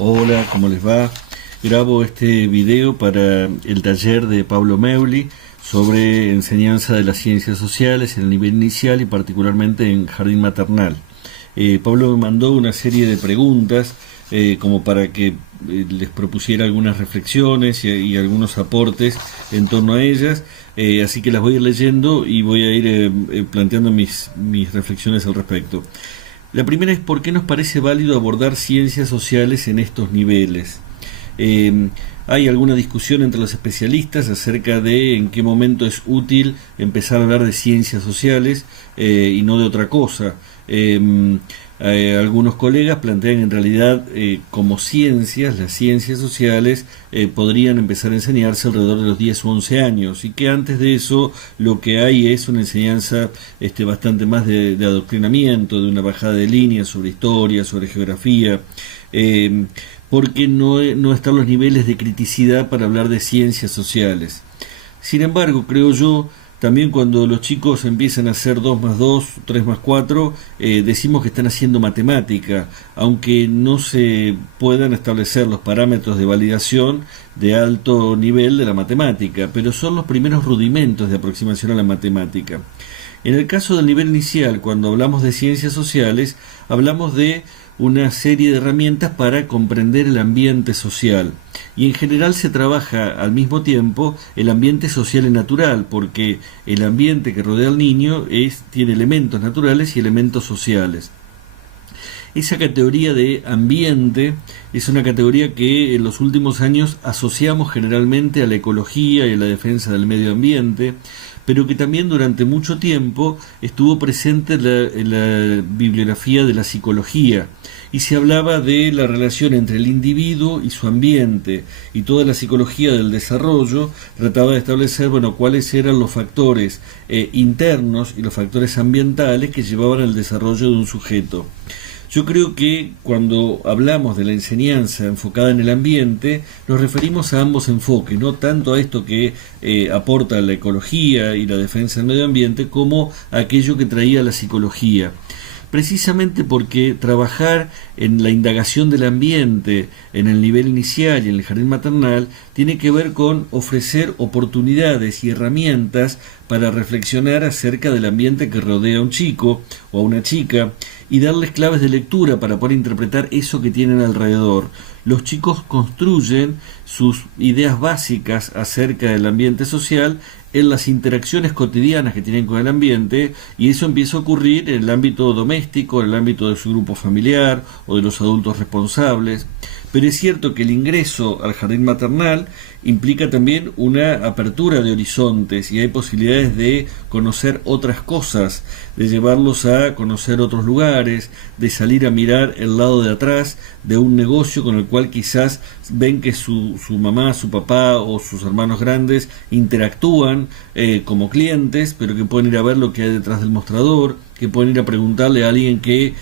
Hola, ¿cómo les va? Grabo este video para el taller de Pablo Meuli sobre enseñanza de las ciencias sociales en el nivel inicial y particularmente en jardín maternal. Pablo me mandó una serie de preguntas como para que les propusiera algunas reflexiones y algunos aportes en torno a ellas, así que las voy a ir leyendo y voy a ir planteando mis reflexiones al respecto. La primera es: ¿por qué nos parece válido abordar ciencias sociales en estos niveles? Hay alguna discusión entre los especialistas acerca de en qué momento es útil empezar a hablar de ciencias sociales y no de otra cosa. Algunos colegas plantean en realidad como ciencias, las ciencias sociales podrían empezar a enseñarse alrededor de los 10 o 11 años, y que antes de eso lo que hay es una enseñanza bastante más de adoctrinamiento, de una bajada de línea sobre historia, sobre geografía, porque no están los niveles de criticidad para hablar de ciencias sociales. Sin embargo, creo yo, también cuando los chicos empiezan a hacer 2 más 2, 3 más 4, decimos que están haciendo matemática, aunque no se puedan establecer los parámetros de validación de alto nivel de la matemática, pero son los primeros rudimentos de aproximación a la matemática. En el caso del nivel inicial, cuando hablamos de ciencias sociales, hablamos de una serie de herramientas para comprender el ambiente social, y en general se trabaja al mismo tiempo el ambiente social y natural, porque el ambiente que rodea al niño tiene elementos naturales y elementos sociales. Esa categoría de ambiente es una categoría que en los últimos años asociamos generalmente a la ecología y a la defensa del medio ambiente, pero que también durante mucho tiempo estuvo presente en la bibliografía de la psicología, y se hablaba de la relación entre el individuo y su ambiente, y toda la psicología del desarrollo trataba de establecer cuáles eran los factores internos y los factores ambientales que llevaban al desarrollo de un sujeto. Yo creo que cuando hablamos de la enseñanza enfocada en el ambiente, nos referimos a ambos enfoques, no tanto a esto que aporta la ecología y la defensa del medio ambiente, como a aquello que traía la psicología. Precisamente porque trabajar en la indagación del ambiente en el nivel inicial y en el jardín maternal tiene que ver con ofrecer oportunidades y herramientas para reflexionar acerca del ambiente que rodea a un chico o a una chica y darles claves de lectura para poder interpretar eso que tienen alrededor. Los chicos construyen sus ideas básicas acerca del ambiente social en las interacciones cotidianas que tienen con el ambiente, y eso empieza a ocurrir en el ámbito doméstico, en el ámbito de su grupo familiar o de los adultos responsables. Pero es cierto que el ingreso al jardín maternal implica también una apertura de horizontes, y hay posibilidades de conocer otras cosas, de llevarlos a conocer otros lugares, de salir a mirar el lado de atrás de un negocio con el cual quizás ven que su mamá, su papá o sus hermanos grandes interactúan como clientes, pero que pueden ir a ver lo que hay detrás del mostrador, que pueden ir a preguntarle a alguien que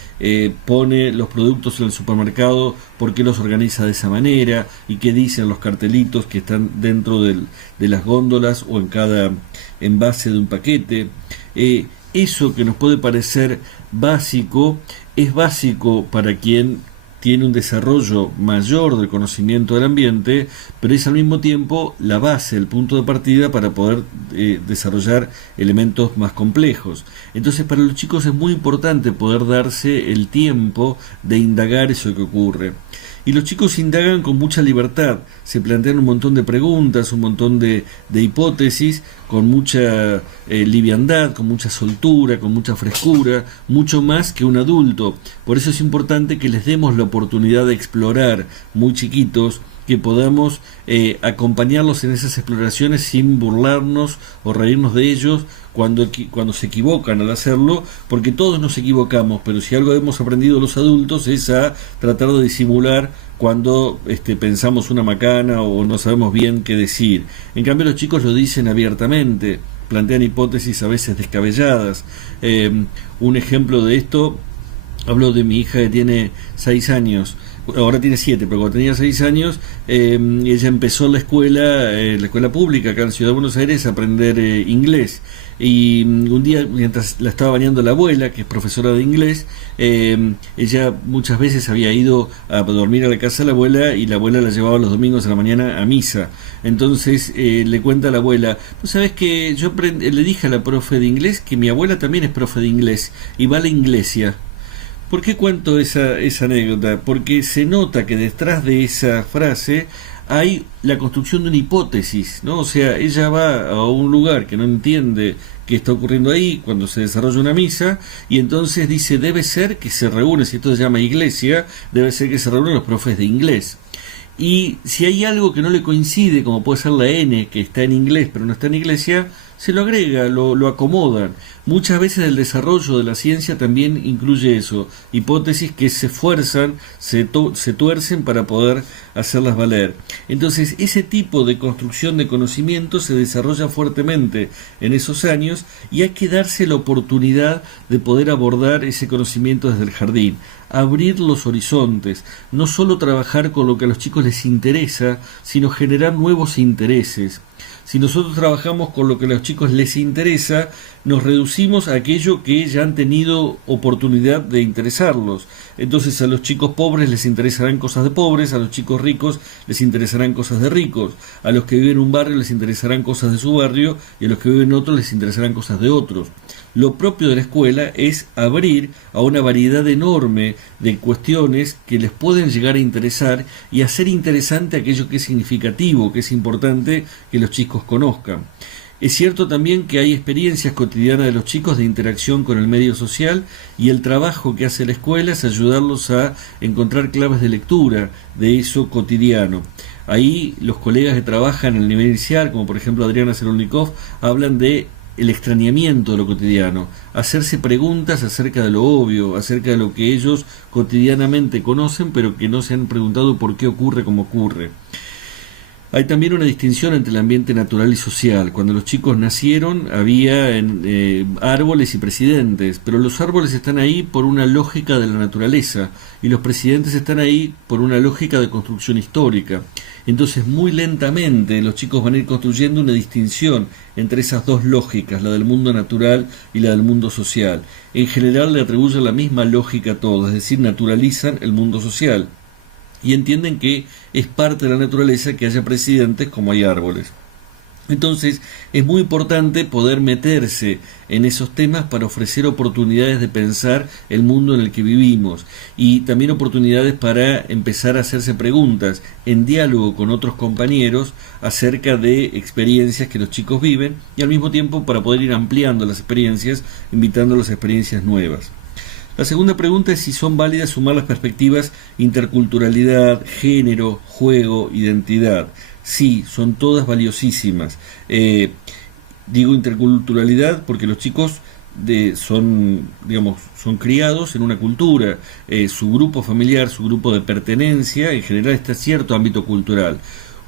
pone los productos en el supermercado por qué los organiza de esa manera y qué dicen los cartelitos que están dentro de las góndolas o en cada envase de un paquete. Eso que nos puede parecer básico es básico para quien tiene un desarrollo mayor del conocimiento del ambiente, pero es al mismo tiempo la base, el punto de partida para poder desarrollar elementos más complejos. Entonces, para los chicos es muy importante poder darse el tiempo de indagar eso que ocurre. Y los chicos indagan con mucha libertad, se plantean un montón de preguntas, un montón de hipótesis, con mucha liviandad, con mucha soltura, con mucha frescura, mucho más que un adulto. Por eso es importante que les demos la oportunidad de explorar muy chiquitos, que podamos acompañarlos en esas exploraciones sin burlarnos o reírnos de ellos cuando se equivocan al hacerlo, porque todos nos equivocamos, pero si algo hemos aprendido los adultos es a tratar de disimular cuando pensamos una macana o no sabemos bien qué decir. En cambio, los chicos lo dicen abiertamente, plantean hipótesis a veces descabelladas. Un ejemplo de esto Hablo de mi hija que tiene 6 años, ahora tiene 7, pero cuando tenía 6 años, ella empezó la escuela pública acá en Ciudad de Buenos Aires, a aprender inglés. Y un día, mientras la estaba bañando la abuela, que es profesora de inglés, ella muchas veces había ido a dormir a la casa de la abuela y la abuela la llevaba los domingos a la mañana a misa. Entonces le cuenta a la abuela: ¿tú sabes que le dije a la profe de inglés que mi abuela también es profe de inglés y va a la iglesia? ¿Por qué cuento esa anécdota? Porque se nota que detrás de esa frase hay la construcción de una hipótesis, ¿no? O sea, ella va a un lugar que no entiende qué está ocurriendo ahí cuando se desarrolla una misa, y entonces dice: debe ser que se reúne, si esto se llama iglesia, debe ser que se reúnen los profes de inglés. Y si hay algo que no le coincide, como puede ser la N, que está en inglés pero no está en iglesia, se lo agrega, lo acomodan. Muchas veces el desarrollo de la ciencia también incluye eso, hipótesis que se esfuerzan, se tuercen para poder hacerlas valer. Entonces, ese tipo de construcción de conocimiento se desarrolla fuertemente en esos años, y hay que darse la oportunidad de poder abordar ese conocimiento desde el jardín, abrir los horizontes, no solo trabajar con lo que a los chicos les interesa, sino generar nuevos intereses. Si nosotros trabajamos con lo que a los chicos les interesa, nos reducimos a aquello que ya han tenido oportunidad de interesarlos. Entonces a los chicos pobres les interesarán cosas de pobres, a los chicos ricos les interesarán cosas de ricos, a los que viven en un barrio les interesarán cosas de su barrio, y a los que viven en otro les interesarán cosas de otros. Lo propio de la escuela es abrir a una variedad enorme de cuestiones que les pueden llegar a interesar, y hacer interesante aquello que es significativo, que es importante que los chicos conozcan. Es cierto también que hay experiencias cotidianas de los chicos de interacción con el medio social, y el trabajo que hace la escuela es ayudarlos a encontrar claves de lectura de eso cotidiano. Ahí los colegas que trabajan en el nivel inicial, como por ejemplo Adriana Serolnikov, hablan de el extrañamiento de lo cotidiano, hacerse preguntas acerca de lo obvio, acerca de lo que ellos cotidianamente conocen, pero que no se han preguntado por qué ocurre como ocurre. Hay también una distinción entre el ambiente natural y social. Cuando los chicos nacieron había árboles y presidentes, pero los árboles están ahí por una lógica de la naturaleza, y los presidentes están ahí por una lógica de construcción histórica. Entonces, muy lentamente los chicos van a ir construyendo una distinción entre esas dos lógicas, la del mundo natural y la del mundo social. En general le atribuyen la misma lógica a todo, es decir, naturalizan el mundo social, y entienden que es parte de la naturaleza que haya presidentes como hay árboles. Entonces es muy importante poder meterse en esos temas para ofrecer oportunidades de pensar el mundo en el que vivimos, y también oportunidades para empezar a hacerse preguntas en diálogo con otros compañeros acerca de experiencias que los chicos viven, y al mismo tiempo para poder ir ampliando las experiencias, invitándolos a experiencias nuevas. La segunda pregunta es si son válidas sumar las perspectivas interculturalidad, género, juego, identidad. Sí, son todas valiosísimas. Digo interculturalidad porque los chicos son criados en una cultura, su grupo familiar, su grupo de pertenencia, en general está en cierto ámbito cultural.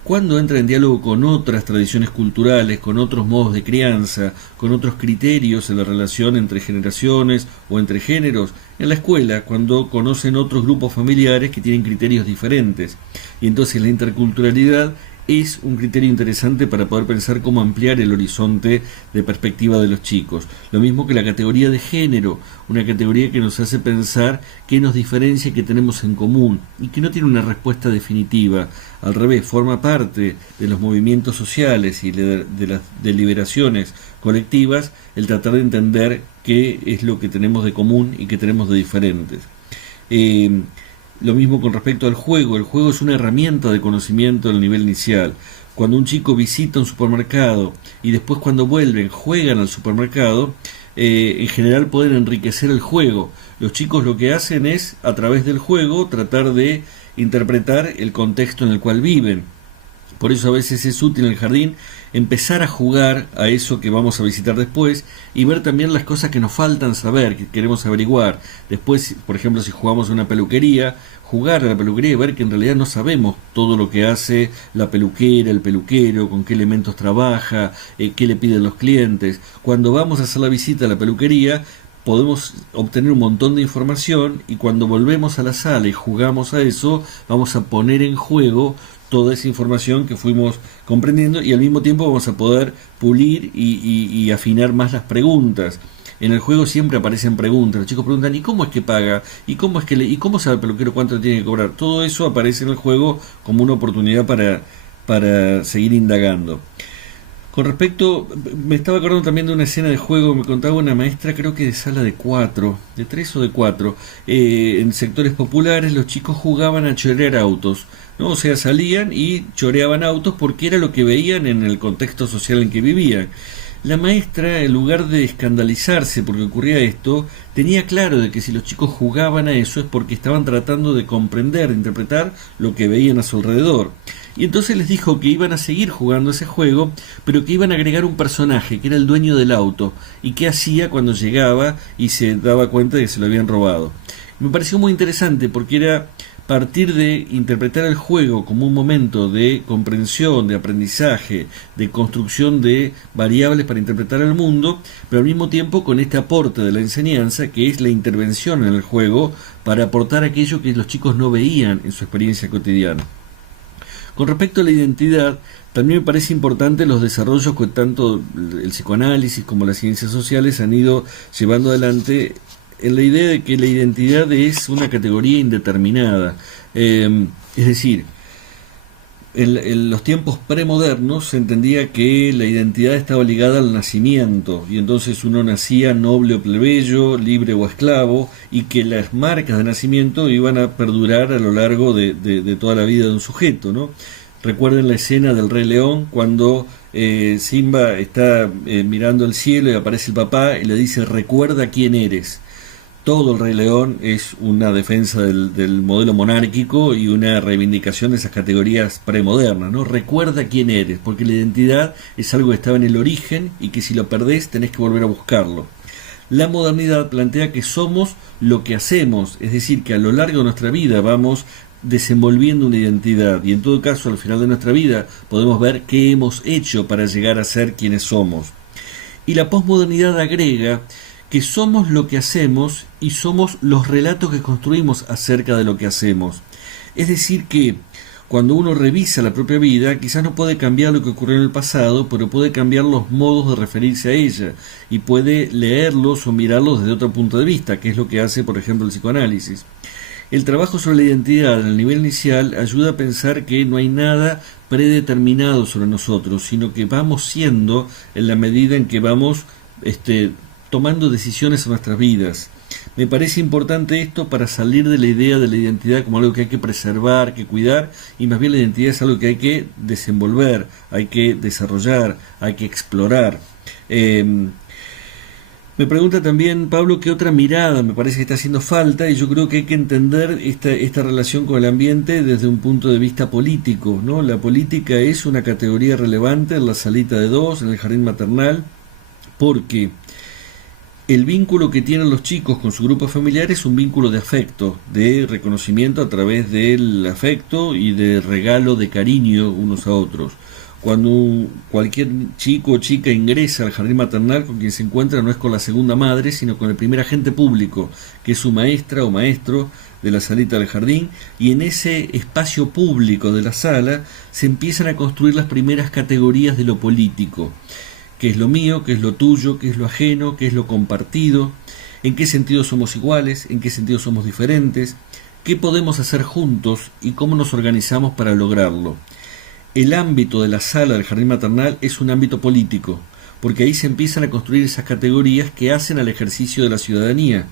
Cuando entra en diálogo con otras tradiciones culturales, con otros modos de crianza, con otros criterios en la relación entre generaciones o entre géneros, en la escuela, cuando conocen otros grupos familiares que tienen criterios diferentes. Y entonces la interculturalidad es un criterio interesante para poder pensar cómo ampliar el horizonte de perspectiva de los chicos. Lo mismo que la categoría de género, una categoría que nos hace pensar qué nos diferencia y qué tenemos en común, y que no tiene una respuesta definitiva. Al revés, forma parte de los movimientos sociales y de las deliberaciones colectivas el tratar de entender qué es lo que tenemos de común y qué tenemos de diferentes. Lo mismo con respecto al juego. El juego es una herramienta de conocimiento del nivel inicial. Cuando un chico visita un supermercado y después, cuando vuelven, juegan al supermercado, en general pueden enriquecer el juego. Los chicos lo que hacen es, a través del juego, tratar de interpretar el contexto en el cual viven. Por eso a veces es útil en el jardín empezar a jugar a eso que vamos a visitar después, y ver también las cosas que nos faltan saber, que queremos averiguar. Después, por ejemplo, si jugamos a una peluquería, jugar a la peluquería y ver que en realidad no sabemos todo lo que hace la peluquera, el peluquero, con qué elementos trabaja, qué le piden los clientes. Cuando vamos a hacer la visita a la peluquería, podemos obtener un montón de información y cuando volvemos a la sala y jugamos a eso, vamos a poner en juego toda esa información que fuimos comprendiendo y al mismo tiempo vamos a poder pulir y afinar más las preguntas. En el juego siempre aparecen preguntas, los chicos preguntan ¿y cómo es que paga? ¿Y cómo es que y cómo sabe el peluquero cuánto tiene que cobrar? Todo eso aparece en el juego como una oportunidad para seguir indagando. Con respecto, me estaba acordando también de una escena de juego, me contaba una maestra, creo que de sala de 4, de 3 o de 4, en sectores populares los chicos jugaban a chorear autos, ¿no? O sea, salían y choreaban autos porque era lo que veían en el contexto social en que vivían. La maestra, en lugar de escandalizarse porque ocurría esto, tenía claro de que si los chicos jugaban a eso es porque estaban tratando de comprender, de interpretar lo que veían a su alrededor. Y entonces les dijo que iban a seguir jugando ese juego, pero que iban a agregar un personaje, que era el dueño del auto, y qué hacía cuando llegaba y se daba cuenta de que se lo habían robado. Me pareció muy interesante porque era partir de interpretar el juego como un momento de comprensión, de aprendizaje, de construcción de variables para interpretar el mundo, pero al mismo tiempo con este aporte de la enseñanza que es la intervención en el juego para aportar aquello que los chicos no veían en su experiencia cotidiana. Con respecto a la identidad, también me parece importante los desarrollos que tanto el psicoanálisis como las ciencias sociales han ido llevando adelante en la idea de que la identidad es una categoría indeterminada. Es decir, en los tiempos premodernos se entendía que la identidad estaba ligada al nacimiento, y entonces uno nacía noble o plebeyo, libre o esclavo, y que las marcas de nacimiento iban a perdurar a lo largo de toda la vida de un sujeto, ¿no? Recuerden la escena del Rey León cuando Simba está mirando al cielo y aparece el papá y le dice recuerda quién eres. Todo el Rey León es una defensa del modelo monárquico y una reivindicación de esas categorías premodernas, ¿no? Recuerda quién eres, porque la identidad es algo que estaba en el origen y que si lo perdés tenés que volver a buscarlo. La modernidad plantea que somos lo que hacemos, es decir, que a lo largo de nuestra vida vamos desenvolviendo una identidad y en todo caso al final de nuestra vida podemos ver qué hemos hecho para llegar a ser quienes somos. Y la posmodernidad agrega que somos lo que hacemos y somos los relatos que construimos acerca de lo que hacemos. Es decir que cuando uno revisa la propia vida, quizás no puede cambiar lo que ocurrió en el pasado, pero puede cambiar los modos de referirse a ella y puede leerlos o mirarlos desde otro punto de vista, que es lo que hace, por ejemplo, el psicoanálisis. El trabajo sobre la identidad en el nivel inicial ayuda a pensar que no hay nada predeterminado sobre nosotros, sino que vamos siendo en la medida en que vamos tomando decisiones en nuestras vidas. Me parece importante esto para salir de la idea de la identidad como algo que hay que preservar, que cuidar, y más bien la identidad es algo que hay que desenvolver, hay que desarrollar, hay que explorar. Me pregunta también Pablo qué otra mirada me parece que está haciendo falta, y yo creo que hay que entender esta relación con el ambiente desde un punto de vista político, ¿no? La política es una categoría relevante en la salita de dos, en el jardín maternal, porque el vínculo que tienen los chicos con su grupo familiar es un vínculo de afecto, de reconocimiento a través del afecto y de regalo de cariño unos a otros. Cuando cualquier chico o chica ingresa al jardín maternal, con quien se encuentra no es con la segunda madre, sino con el primer agente público, que es su maestra o maestro de la salita del jardín, y en ese espacio público de la sala se empiezan a construir las primeras categorías de lo político. ¿Qué es lo mío? ¿Qué es lo tuyo? ¿Qué es lo ajeno? ¿Qué es lo compartido? ¿En qué sentido somos iguales? ¿En qué sentido somos diferentes? ¿Qué podemos hacer juntos? ¿Y cómo nos organizamos para lograrlo? El ámbito de la sala del jardín maternal es un ámbito político, porque ahí se empiezan a construir esas categorías que hacen al ejercicio de la ciudadanía.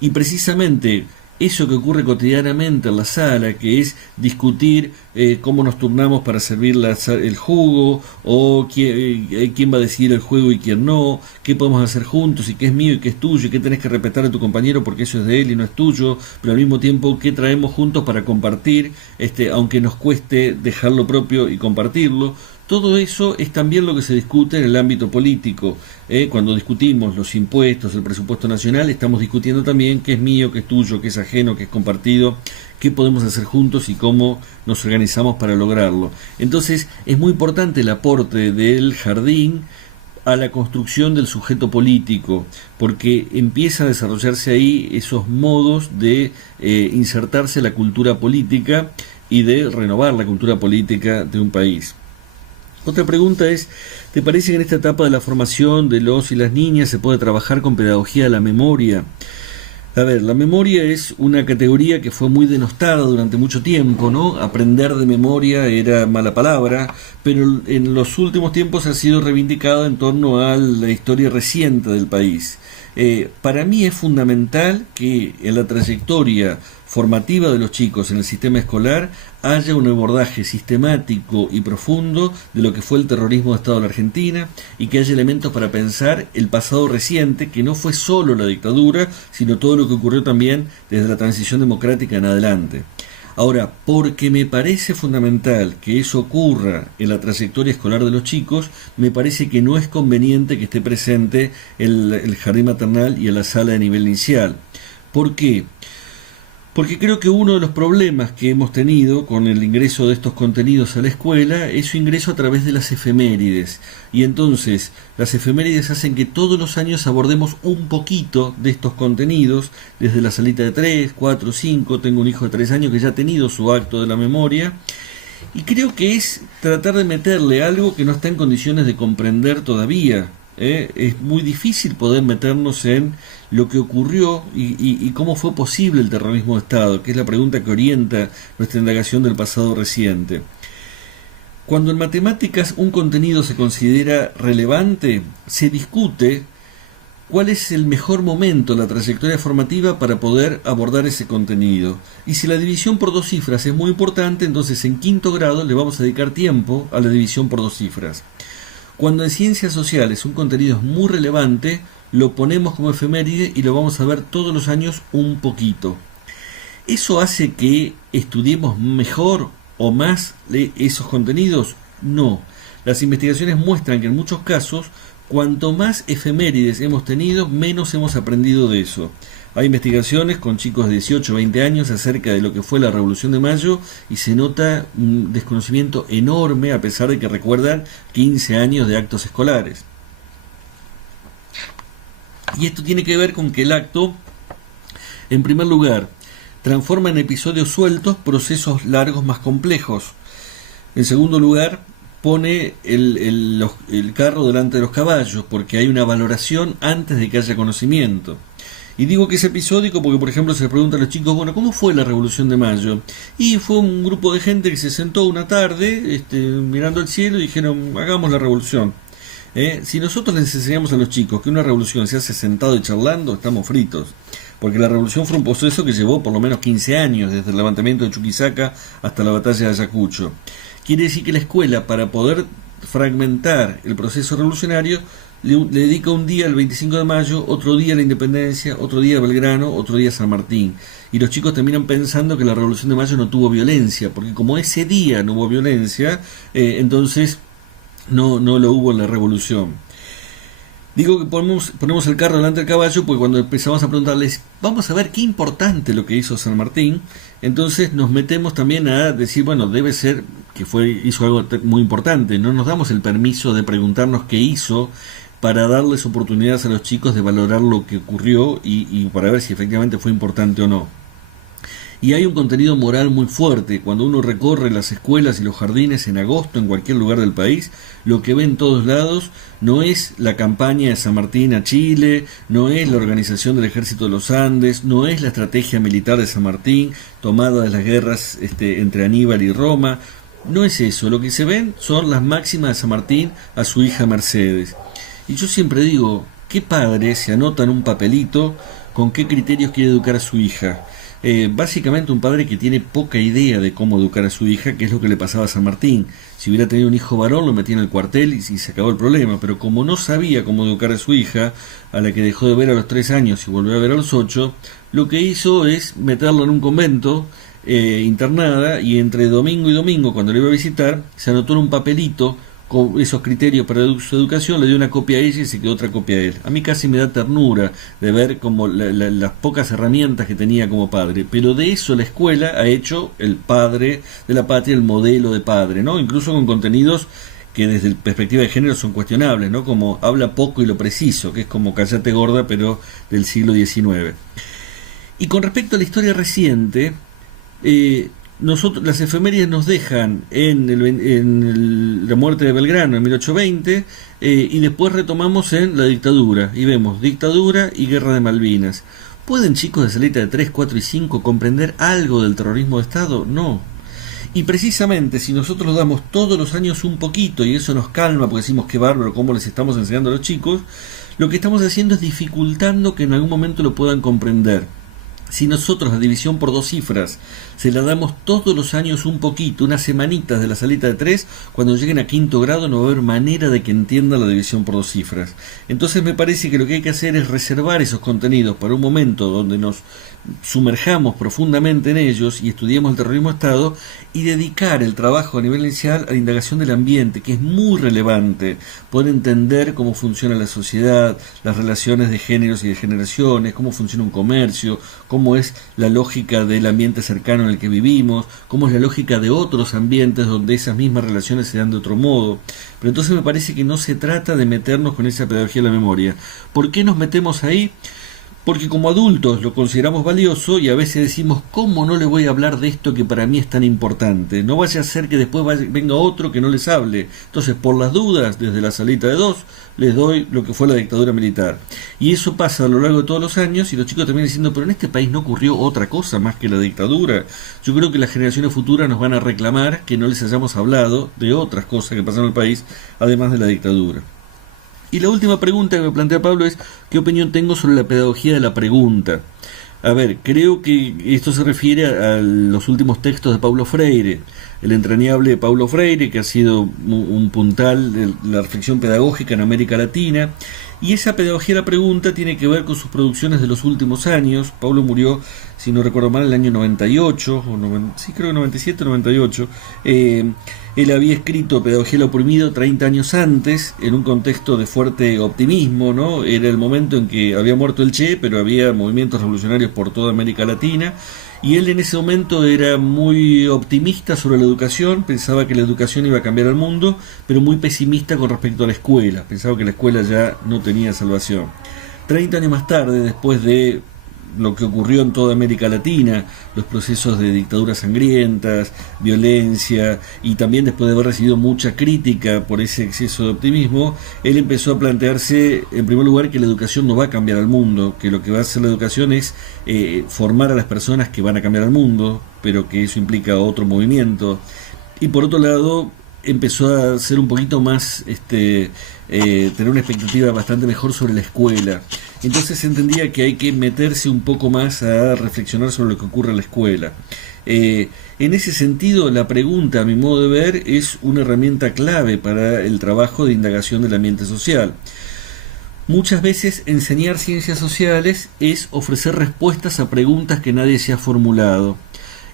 Y precisamente eso que ocurre cotidianamente en la sala, que es discutir cómo nos turnamos para servir el jugo, o quién va a decidir el juego y quién no, qué podemos hacer juntos y qué es mío y qué es tuyo, y qué tenés que respetar a tu compañero porque eso es de él y no es tuyo, pero al mismo tiempo qué traemos juntos para compartir, aunque nos cueste dejar lo propio y compartirlo. Todo eso es también lo que se discute en el ámbito político. Cuando discutimos los impuestos, el presupuesto nacional, estamos discutiendo también qué es mío, qué es tuyo, qué es ajeno, qué es compartido, qué podemos hacer juntos y cómo nos organizamos para lograrlo. Entonces es muy importante el aporte del jardín a la construcción del sujeto político, porque empieza a desarrollarse ahí esos modos de insertarse la cultura política y de renovar la cultura política de un país. Otra pregunta es, ¿te parece que en esta etapa de la formación de los y las niñas se puede trabajar con pedagogía de la memoria? A ver, la memoria es una categoría que fue muy denostada durante mucho tiempo, ¿no? Aprender de memoria era mala palabra, pero en los últimos tiempos ha sido reivindicada en torno a la historia reciente del país. Para mí es fundamental que en la trayectoria formativa de los chicos en el sistema escolar haya un abordaje sistemático y profundo de lo que fue el terrorismo de Estado de la Argentina y que haya elementos para pensar el pasado reciente, que no fue solo la dictadura, sino todo lo que ocurrió también desde la transición democrática en adelante. Ahora, porque me parece fundamental que eso ocurra en la trayectoria escolar de los chicos, me parece que no es conveniente que esté presente el jardín maternal y en la sala de nivel inicial. ¿Por qué? Porque creo que uno de los problemas que hemos tenido con el ingreso de estos contenidos a la escuela es su ingreso a través de las efemérides. Y entonces las efemérides hacen que todos los años abordemos un poquito de estos contenidos, desde la salita de 3, 4, 5, tengo un hijo de 3 años que ya ha tenido su acto de la memoria. Y creo que es tratar de meterle algo que no está en condiciones de comprender todavía. Es muy difícil poder meternos en lo que ocurrió y cómo fue posible el terrorismo de Estado, que es la pregunta que orienta nuestra indagación del pasado reciente. Cuando en matemáticas un contenido se considera relevante, se discute cuál es el mejor momento en la trayectoria formativa para poder abordar ese contenido. Y si la división por 2 cifras es muy importante, entonces en 5º grado le vamos a dedicar tiempo a la división por 2 cifras. Cuando en ciencias sociales un contenido es muy relevante, lo ponemos como efeméride y lo vamos a ver todos los años un poquito. ¿Eso hace que estudiemos mejor o más esos contenidos? No. Las investigaciones muestran que en muchos casos, cuanto más efemérides hemos tenido, menos hemos aprendido de eso. Hay investigaciones con chicos de 18 o 20 años acerca de lo que fue la Revolución de Mayo y se nota un desconocimiento enorme a pesar de que recuerdan 15 años de actos escolares. Y esto tiene que ver con que el acto, en primer lugar, transforma en episodios sueltos procesos largos más complejos. En segundo lugar, pone el carro delante de los caballos porque hay una valoración antes de que haya conocimiento. Y digo que es episódico porque, por ejemplo, se les pregunta a los chicos, bueno, ¿cómo fue la Revolución de Mayo? Y fue un grupo de gente que se sentó una tarde mirando al cielo y dijeron, hagamos la revolución. Si nosotros les enseñamos a los chicos que una revolución se hace sentado y charlando, estamos fritos. Porque la revolución fue un proceso que llevó por lo menos 15 años, desde el levantamiento de Chuquisaca hasta la batalla de Ayacucho. Quiere decir que la escuela, para poder fragmentar el proceso revolucionario, le dedica un día el 25 de mayo, otro día a la Independencia, otro día a Belgrano, otro día a San Martín. Y los chicos terminan pensando que la Revolución de Mayo no tuvo violencia, porque como ese día no hubo violencia, entonces no lo hubo en la Revolución. Digo que ponemos el carro delante del caballo porque cuando empezamos a preguntarles, vamos a ver qué importante lo que hizo San Martín, entonces nos metemos también a decir, bueno, debe ser que hizo algo muy importante. No nos damos el permiso de preguntarnos qué hizo para darles oportunidades a los chicos de valorar lo que ocurrió y para ver si efectivamente fue importante o no. Y hay un contenido moral muy fuerte. Cuando uno recorre las escuelas y los jardines en agosto en cualquier lugar del país, lo que ve en todos lados no es la campaña de San Martín a Chile, no es la organización del Ejército de los Andes, no es la estrategia militar de San Martín tomada de las guerras entre Aníbal y Roma. No es eso. Lo que se ven son las máximas de San Martín a su hija Mercedes. Y yo siempre digo, ¿qué padre se anota en un papelito con qué criterios quiere educar a su hija? Básicamente un padre que tiene poca idea de cómo educar a su hija, que es lo que le pasaba a San Martín. Si hubiera tenido un hijo varón, lo metía en el cuartel y se acabó el problema. Pero como no sabía cómo educar a su hija, a la que dejó de ver a los 3 años y volvió a ver a los 8, lo que hizo es meterla en un convento internada, y entre domingo y domingo, cuando le iba a visitar, se anotó en un papelito con esos criterios para su educación, le dio una copia a ella y se quedó otra copia a él. A mí casi me da ternura de ver como las pocas herramientas que tenía como padre, pero de eso la escuela ha hecho el padre de la patria, el modelo de padre, ¿no? Incluso con contenidos que desde la perspectiva de género son cuestionables, ¿no? Como habla poco y lo preciso, que es como Cállate gorda, pero del siglo XIX. Y con respecto a la historia reciente, nosotros, las efemérides nos dejan la muerte de Belgrano en 1820, y después retomamos en la dictadura, y vemos dictadura y guerra de Malvinas. ¿Pueden chicos de salita de 3, 4 y 5 comprender algo del terrorismo de Estado? No. Y precisamente si nosotros lo damos todos los años un poquito, y eso nos calma porque decimos qué bárbaro cómo les estamos enseñando a los chicos, lo que estamos haciendo es dificultando que en algún momento lo puedan comprender. Si nosotros la división por 2 cifras se la damos todos los años un poquito, unas semanitas de la salita de 3, cuando lleguen a 5º grado no va a haber manera de que entiendan la división por 2 cifras. Entonces me parece que lo que hay que hacer es reservar esos contenidos para un momento donde nos sumerjamos profundamente en ellos y estudiemos el terrorismo de Estado, y dedicar el trabajo a nivel inicial a la indagación del ambiente, que es muy relevante, poder entender cómo funciona la sociedad, las relaciones de géneros y de generaciones, cómo funciona un comercio, cómo es la lógica del ambiente cercano en el que vivimos, cómo es la lógica de otros ambientes donde esas mismas relaciones se dan de otro modo. Pero entonces me parece que no se trata de meternos con esa pedagogía de la memoria. ¿Por qué nos metemos ahí? Porque como adultos lo consideramos valioso y a veces decimos, ¿cómo no le voy a hablar de esto que para mí es tan importante? No vaya a ser que después venga otro que no les hable. Entonces, por las dudas, desde la salita de 2, les doy lo que fue la dictadura militar. Y eso pasa a lo largo de todos los años y los chicos terminan diciendo, pero en este país no ocurrió otra cosa más que la dictadura. Yo creo que las generaciones futuras nos van a reclamar que no les hayamos hablado de otras cosas que pasaron en el país, además de la dictadura. Y la última pregunta que me plantea Pablo es, ¿qué opinión tengo sobre la pedagogía de la pregunta? A ver, creo que esto se refiere a los últimos textos de Paulo Freire, el entrañable Paulo Freire, que ha sido un puntal de la reflexión pedagógica en América Latina, y esa pedagogía de la pregunta tiene que ver con sus producciones de los últimos años. Paulo murió, si no recuerdo mal, en el año 98, sí creo que 97, 98. Él había escrito Pedagogía del Oprimido 30 años antes, en un contexto de fuerte optimismo, ¿no? Era el momento en que había muerto el Che, pero había movimientos revolucionarios por toda América Latina, y él en ese momento era muy optimista sobre la educación, pensaba que la educación iba a cambiar al mundo, pero muy pesimista con respecto a la escuela, pensaba que la escuela ya no tenía salvación. 30 años más tarde, después de lo que ocurrió en toda América Latina, los procesos de dictaduras sangrientas, violencia, y también después de haber recibido mucha crítica por ese exceso de optimismo, él empezó a plantearse, en primer lugar, que la educación no va a cambiar al mundo, que lo que va a hacer la educación es formar a las personas que van a cambiar al mundo, pero que eso implica otro movimiento. Y por otro lado, empezó a ser un poquito más, tener una expectativa bastante mejor sobre la escuela. Entonces se entendía que hay que meterse un poco más a reflexionar sobre lo que ocurre en la escuela. En ese sentido, la pregunta, a mi modo de ver, es una herramienta clave para el trabajo de indagación del ambiente social. Muchas veces enseñar ciencias sociales es ofrecer respuestas a preguntas que nadie se ha formulado.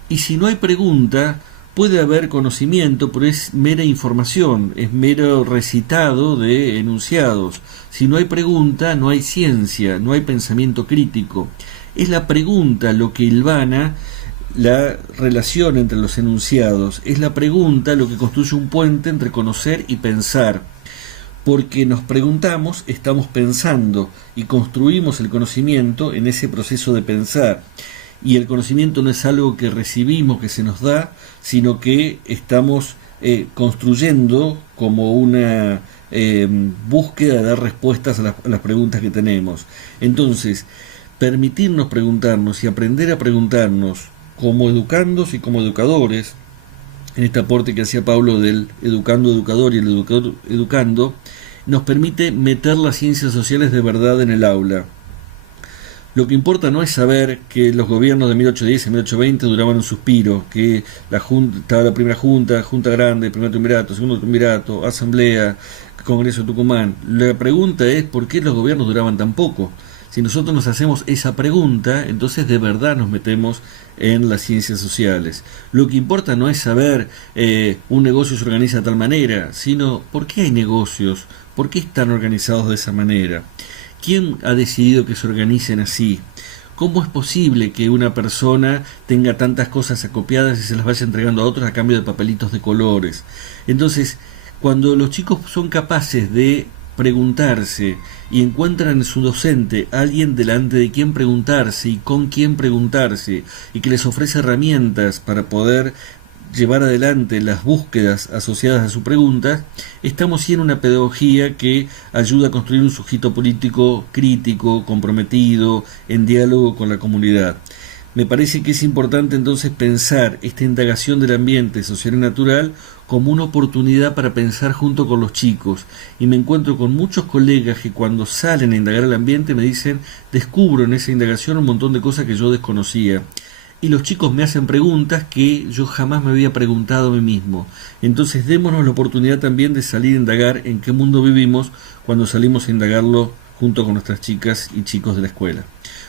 Y si no hay pregunta, puede haber conocimiento, pero es mera información, es mero recitado de enunciados. Si no hay pregunta, no hay ciencia, no hay pensamiento crítico. Es la pregunta lo que hilvana la relación entre los enunciados. Es la pregunta lo que construye un puente entre conocer y pensar. Porque nos preguntamos, estamos pensando y construimos el conocimiento en ese proceso de pensar. Y el conocimiento no es algo que recibimos, que se nos da, sino que estamos construyendo como una búsqueda de dar respuestas a las preguntas que tenemos. Entonces, permitirnos preguntarnos y aprender a preguntarnos como educandos y como educadores, en este aporte que hacía Pablo del educando educador y el educador educando, nos permite meter las ciencias sociales de verdad en el aula. Lo que importa no es saber que los gobiernos de 1810 y 1820 duraban un suspiro, que estaba la primera junta grande, primer triunvirato, segundo triunvirato, asamblea, Congreso de Tucumán. La pregunta es ¿por qué los gobiernos duraban tan poco? Si nosotros nos hacemos esa pregunta, entonces de verdad nos metemos en las ciencias sociales. Lo que importa no es saber un negocio se organiza de tal manera, sino ¿por qué hay negocios? ¿Por qué están organizados de esa manera? ¿Quién ha decidido que se organicen así? ¿Cómo es posible que una persona tenga tantas cosas acopiadas y se las vaya entregando a otros a cambio de papelitos de colores? Entonces, Cuando los chicos son capaces de preguntarse y encuentran en su docente alguien delante de quien preguntarse y con quien preguntarse y que les ofrece herramientas para poder llevar adelante las búsquedas asociadas a su pregunta, estamos sí en una pedagogía que ayuda a construir un sujeto político crítico, comprometido, en diálogo con la comunidad. Me parece que es importante entonces pensar esta indagación del ambiente social y natural como una oportunidad para pensar junto con los chicos, y me encuentro con muchos colegas que cuando salen a indagar el ambiente me dicen: descubro en esa indagación un montón de cosas que yo desconocía. Y los chicos me hacen preguntas que yo jamás me había preguntado a mí mismo. Entonces démonos la oportunidad también de salir a indagar en qué mundo vivimos cuando salimos a indagarlo junto con nuestras chicas y chicos de la escuela.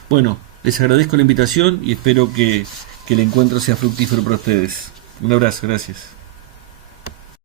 Bueno, les agradezco la invitación y espero que el encuentro sea fructífero para ustedes. Un abrazo, gracias.